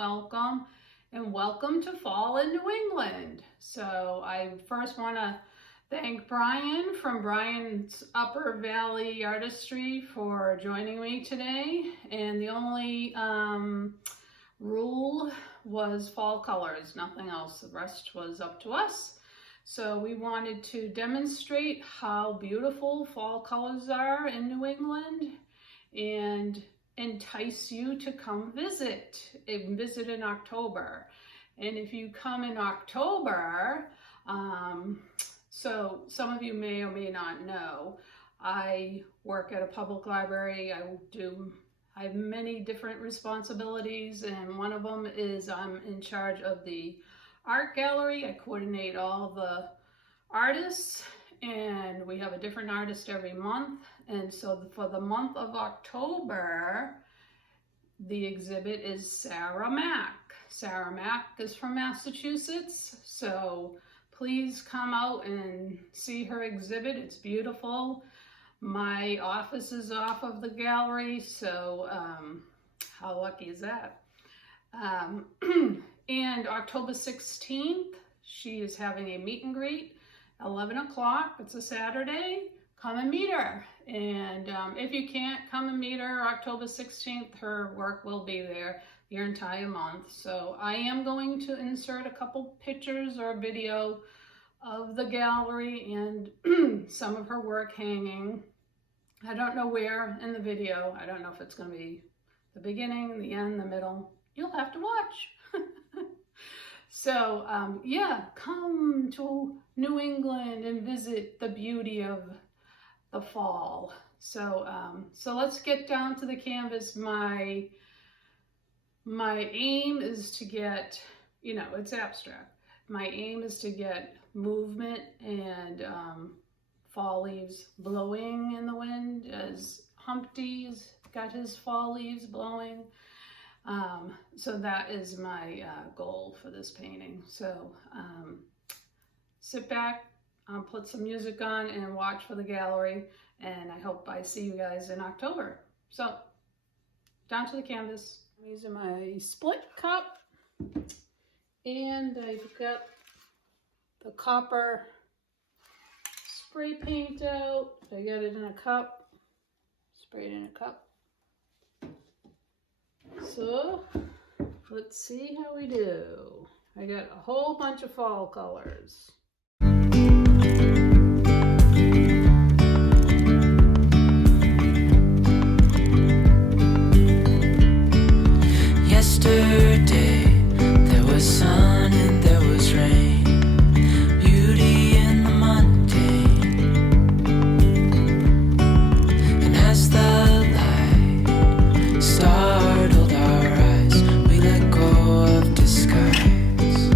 and welcome to fall in New England. So I first want to thank Brian from Brian's Upper Valley Artistry for joining me today. And the only rule was fall colors, nothing else. The rest was up to us. So we wanted to demonstrate how beautiful fall colors are in New England and entice you to come visit in October. And if you come in October, so some of you may or may not know, I work at a public library. I have many different responsibilities, and one of them is I'm in charge of the art gallery. I coordinate all the artists, and we have a different artist every month. And so for the month of October, the exhibit is Sarah Mack. Sarah Mack is from Massachusetts, so please come out and see her exhibit. It's beautiful. My office is off of the gallery, so how lucky is that? And October 16th, she is having a meet and greet, 11 o'clock. It's a Saturday. Come and meet her. And if you can't come and meet her October 16th, her work will be there your entire month. So I am going to insert a couple pictures or video of the gallery and some of her work hanging. I don't know where in the video. I don't know if it's going to be the beginning, the end, the middle. You'll have to watch. So yeah, come to New England and visit the beauty of the fall. So so let's get down to the canvas. My aim is to get, it's abstract. My aim is to get movement and fall leaves blowing in the wind as Humpty's got his fall leaves blowing. So that is my goal for this painting. So sit back, put some music on and watch for the gallery, and I hope I see you guys in October. So down to the canvas. I'm using my split cup, and I've got the copper spray paint out. I got it in a cup, sprayed in a cup. So let's see how we do. I got a whole bunch of fall colors. Yesterday there was sun and there was rain, beauty in the mundane. And as the light startled our eyes, we let go of disguise.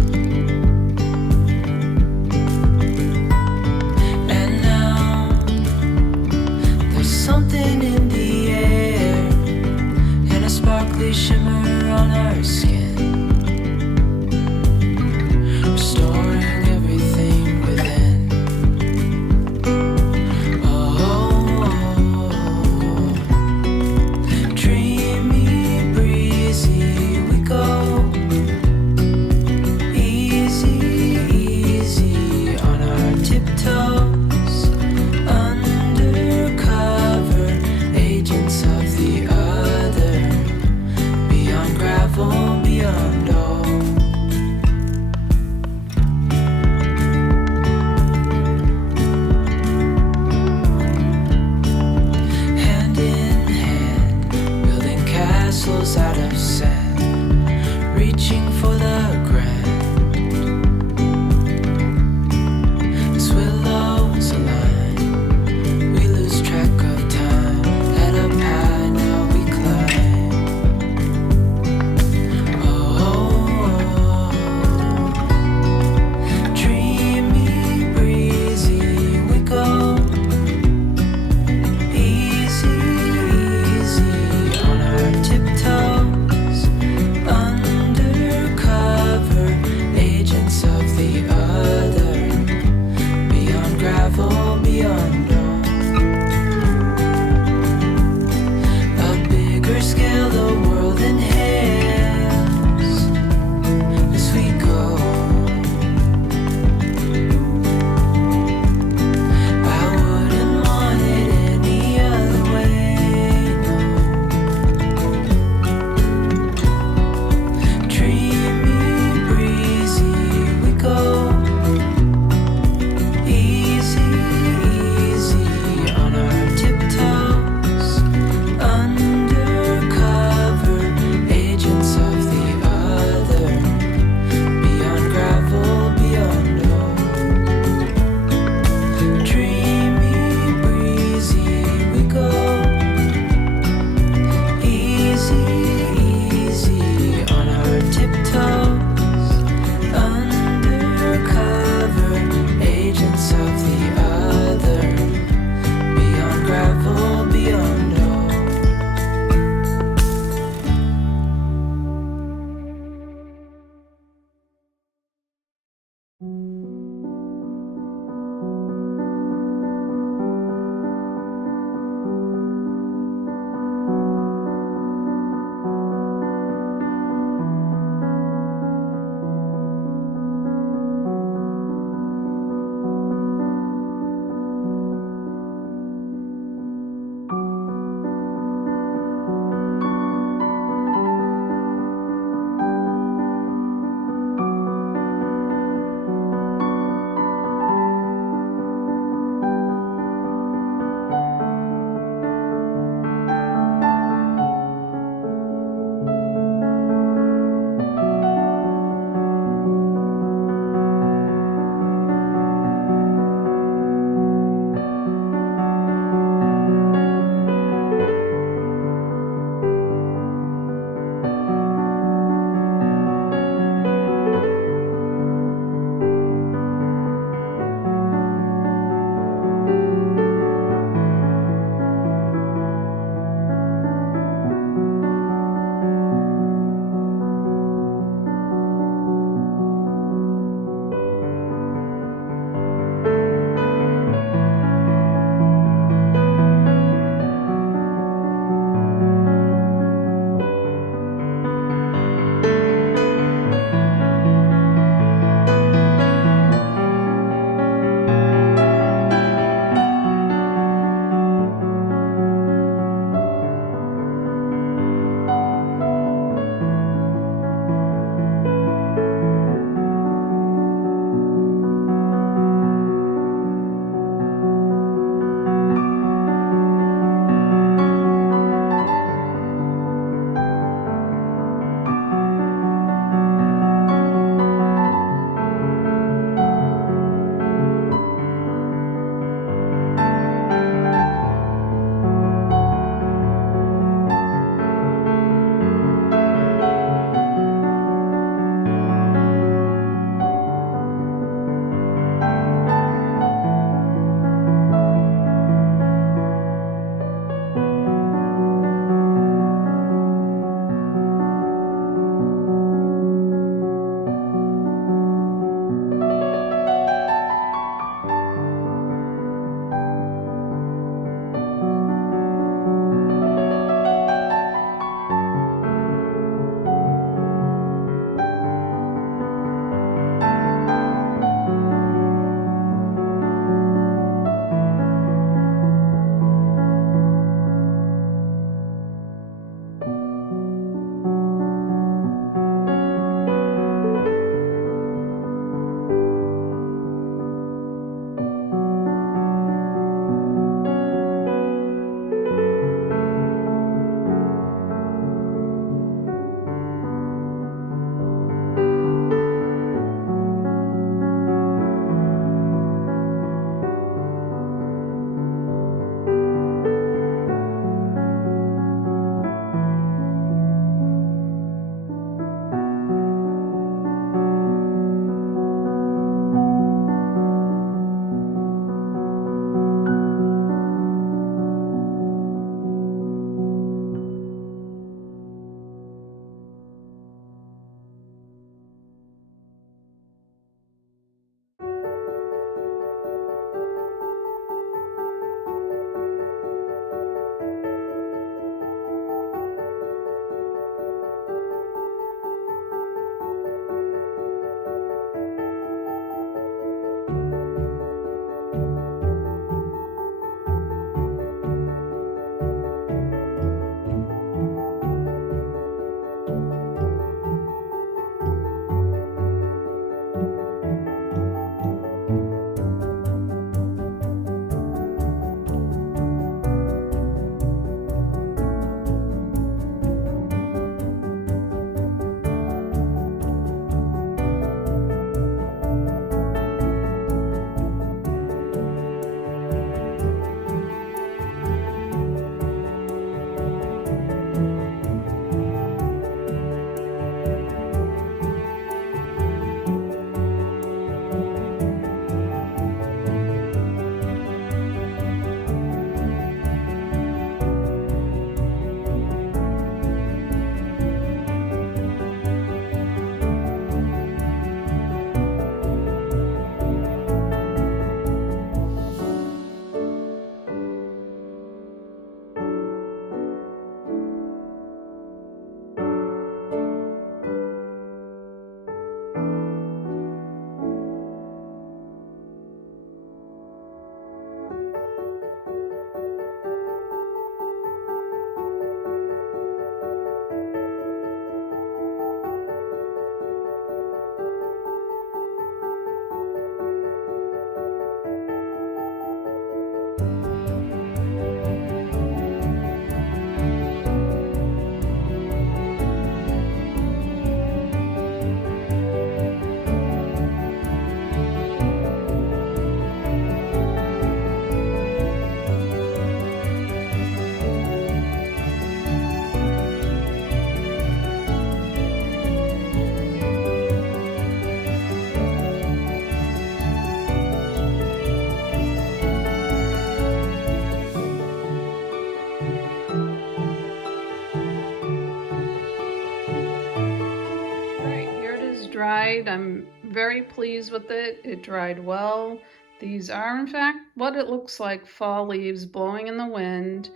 dried. I'm very pleased with it. It dried well. These are in fact what it looks like, fall leaves blowing in the wind.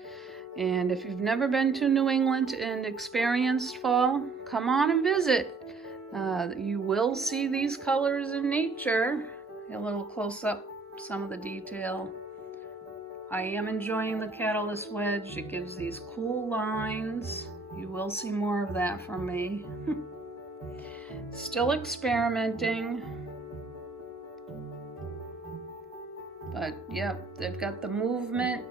And if you've never been to New England and experienced fall, come on and visit. You will see these colors in nature. A little close up, some of the detail. I am enjoying the Catalyst wedge. It gives these cool lines. You will see more of that from me. Still experimenting. But yep, they've got the movement.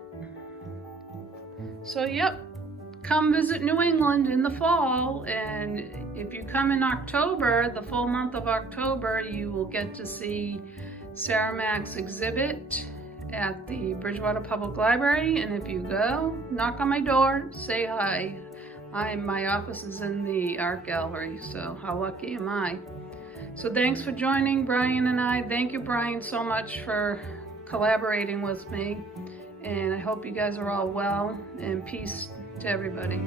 So yep, come visit New England in the fall, and if you come in October, the full month of October, you will get to see Sarah Mack's exhibit at the Bridgewater Public Library. And if you go, knock on my door, say hi. My office is in the art gallery, so how lucky am I? So thanks for joining Brian and I. Thank you, Brian, so much for collaborating with me. And I hope you guys are all well, and peace to everybody.